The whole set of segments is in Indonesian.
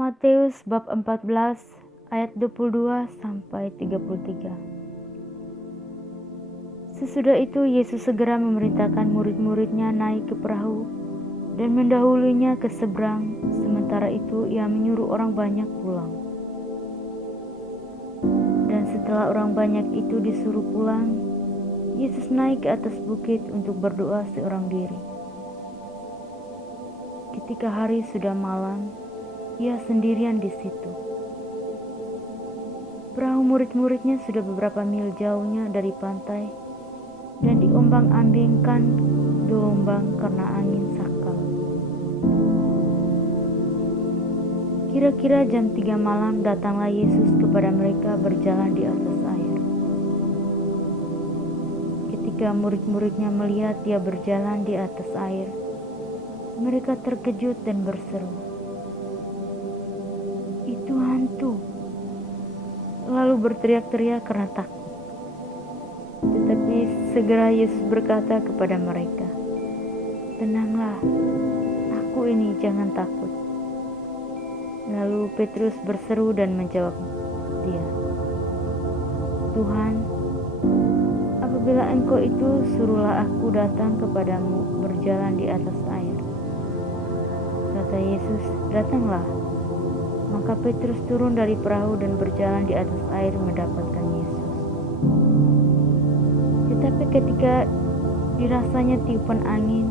Matius bab 14 ayat 22 sampai 33. Sesudah itu Yesus segera memerintahkan murid-muridnya naik ke perahu dan mendahulunya ke seberang. Sementara itu ia menyuruh orang banyak pulang. Dan setelah orang banyak itu disuruh pulang, Yesus naik ke atas bukit untuk berdoa seorang diri. Ketika hari sudah malam, ia sendirian di situ. Perahu murid-muridnya sudah beberapa mil jauhnya dari pantai dan diombang-ambingkan gelombang karena angin sakal. Kira-kira jam 3 malam datanglah Yesus kepada mereka berjalan di atas air. Ketika murid-muridnya melihat dia berjalan di atas air, mereka terkejut dan berseru, "Itu hantu!" Lalu berteriak-teriak karena takut. Tetapi segera Yesus berkata kepada mereka, "Tenanglah, aku ini, jangan takut." Lalu Petrus berseru dan menjawab dia, "Tuhan, apabila Engkau itu, suruhlah aku datang kepadamu berjalan di atas air." Kata Yesus, "Datanglah." Maka Petrus turun dari perahu dan berjalan di atas air mendapatkan Yesus. Tetapi ketika dirasanya tiupan angin,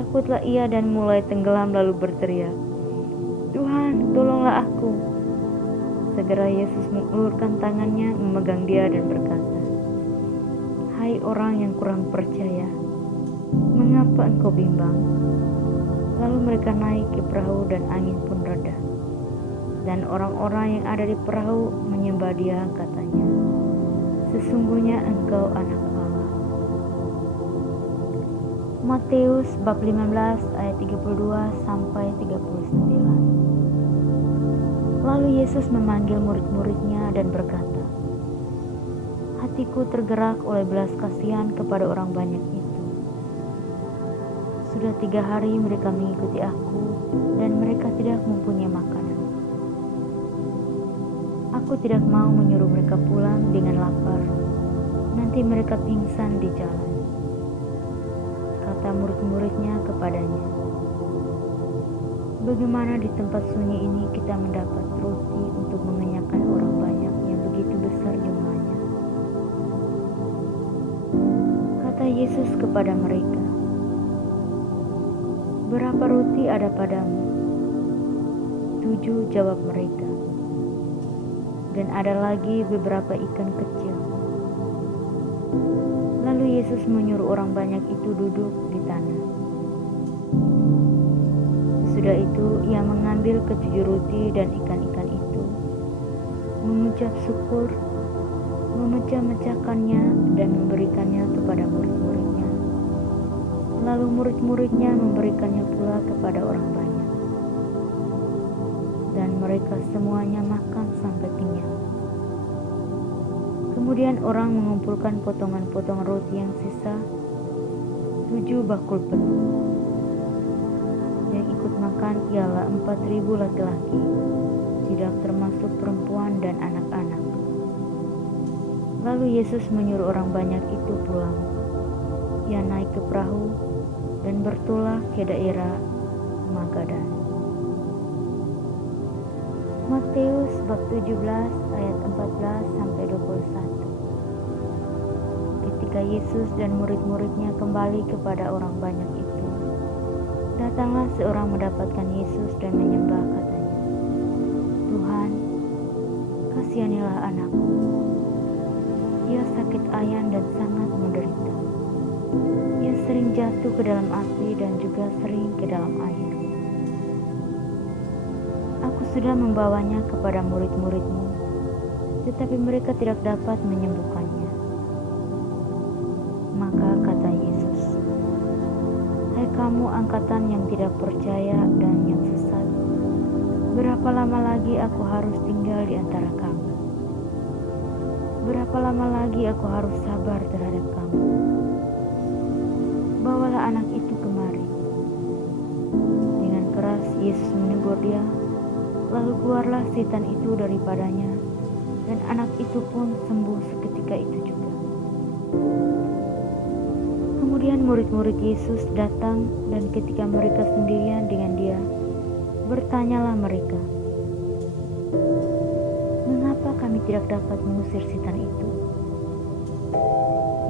takutlah ia dan mulai tenggelam lalu berteriak, "Tuhan, tolonglah aku." Segera Yesus mengulurkan tangannya, memegang dia dan berkata, "Hai orang yang kurang percaya, mengapa engkau bimbang?" Lalu mereka naik ke perahu dan angin pun reda. Dan orang-orang yang ada di perahu menyembah dia, katanya, "Sesungguhnya engkau anak Allah." Matius bab 15 ayat 32 sampai 39. Lalu Yesus memanggil murid-muridnya dan berkata, "Hatiku tergerak oleh belas kasihan kepada orang banyak itu. Sudah 3 hari mereka mengikuti aku dan mereka tidak mempunyai makanan. Aku tidak mau menyuruh mereka pulang dengan lapar, nanti mereka pingsan di jalan." Kata murid-muridnya kepadanya, "Bagaimana di tempat sunyi ini kita mendapat roti untuk mengenyangkan orang banyak yang begitu besar jumlahnya?" Kata Yesus kepada mereka, "Berapa roti ada padamu?" 7, jawab mereka. "Dan ada lagi beberapa ikan kecil." Lalu Yesus menyuruh orang banyak itu duduk di tanah. Sesudah itu ia mengambil ke-7 roti dan ikan-ikan itu, mengucap syukur, memecah-mecahkannya dan memberikannya kepada murid-muridnya. Lalu murid-muridnya memberikannya pula kepada orang banyak. Dan mereka semuanya makan sampai kenyang. Kemudian orang mengumpulkan potongan-potongan roti yang sisa, 7 bakul penuh. Yang ikut makan ialah 4.000 laki-laki, tidak termasuk perempuan dan anak-anak. Lalu Yesus menyuruh orang banyak itu pulang. Ia naik ke perahu dan bertolak ke daerah Magadan. Matius bab 17 ayat 14 sampai 21. Ketika Yesus dan murid-muridnya kembali kepada orang banyak itu, datanglah seorang mendapatkan Yesus dan menyembah, katanya, "Tuhan, kasihanilah anakku. Ia sakit ayan dan sangat menderita. Ia sering jatuh ke dalam api dan juga sering ke dalam air. Aku sudah membawanya kepada murid-murid-Mu, tetapi mereka tidak dapat menyembuhkannya." Maka kata Yesus, "Hai kamu angkatan yang tidak percaya dan yang sesat, berapa lama lagi aku harus tinggal di antara kamu? Berapa lama lagi aku harus sabar terhadap kamu? Bawalah anak itu kemari." Dengan keras Yesus menegur dia, Lalu keluarlah setan itu daripadanya, dan anak itu pun sembuh seketika itu juga. Kemudian murid-murid Yesus datang, dan ketika mereka sendirian dengan dia, bertanyalah mereka, "Mengapa kami tidak dapat mengusir setan itu?"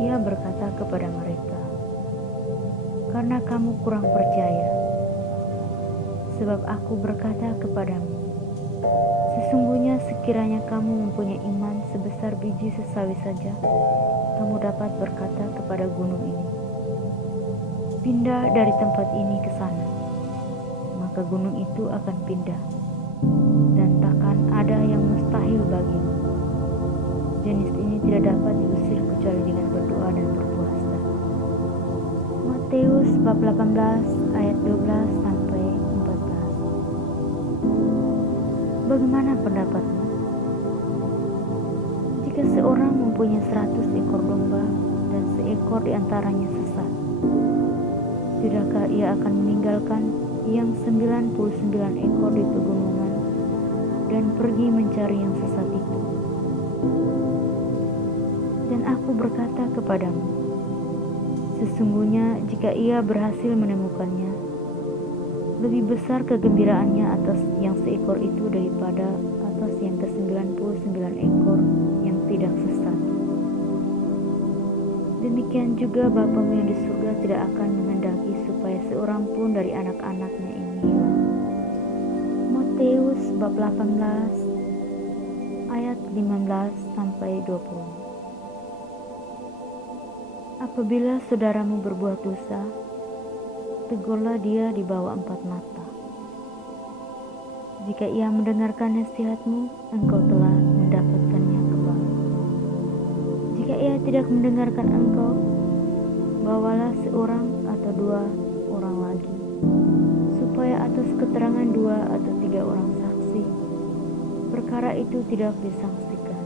Ia berkata kepada mereka, "Karena kamu kurang percaya. Sebab aku berkata kepadamu, sesungguhnya sekiranya kamu mempunyai iman sebesar biji sesawi saja, kamu dapat berkata kepada gunung ini, 'Pindah dari tempat ini ke sana,' maka gunung itu akan pindah, dan takkan ada yang mustahil bagimu. Jenis ini tidak dapat diusir kecuali dengan berdoa dan berpuasa." Matius bab 18 ayat 12 sampai 14. Bagaimana pendapatmu? Jika seorang mempunyai 100 ekor domba dan seekor diantaranya sesat, tidakkah ia akan meninggalkan yang 99 ekor di pegunungan dan pergi mencari yang sesat itu? Dan aku berkata kepadamu, sesungguhnya jika ia berhasil menemukannya, lebih besar kegembiraannya atas yang seekor itu daripada atas yang ke-99 ekor yang tidak sesat. Demikian juga Bapamu yang di surga tidak akan menghendaki supaya seorang pun dari anak-anaknya ini hilang. Matius bab 18 ayat 15 sampai 20. Apabila saudaramu berbuat dosa, tegurlah dia di bawah 4 mata. Jika ia mendengarkan nasihatmu, engkau telah mendapatkannya kembali. Jika ia tidak mendengarkan engkau, bawalah seorang atau 2 orang lagi, supaya atas keterangan 2 atau 3 orang saksi, perkara itu tidak disangsikan.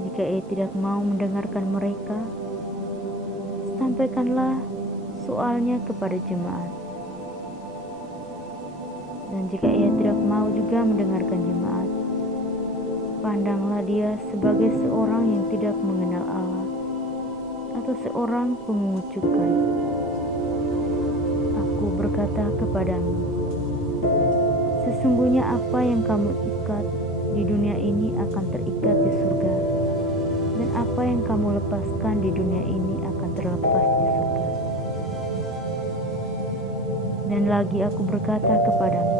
Jika ia tidak mau mendengarkan mereka, sampaikanlah soalnya kepada jemaat. Dan jika ia tidak mau juga mendengarkan jemaat, pandanglah dia sebagai seorang yang tidak mengenal Allah, atau seorang pemungut cukai. Aku berkata kepadamu, sesungguhnya apa yang kamu ikat di dunia ini akan terikat di surga, dan apa yang kamu lepaskan di dunia ini akan terlepas di surga. Dan lagi aku berkata kepadamu,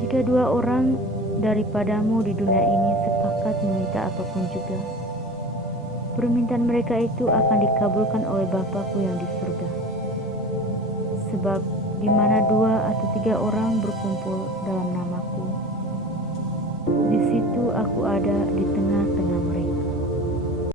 jika 2 orang daripadamu di dunia ini sepakat meminta apapun juga, permintaan mereka itu akan dikabulkan oleh Bapa-Ku yang di surga. Sebab di mana 2 atau 3 orang berkumpul dalam nama-Ku, di situ aku ada di tengah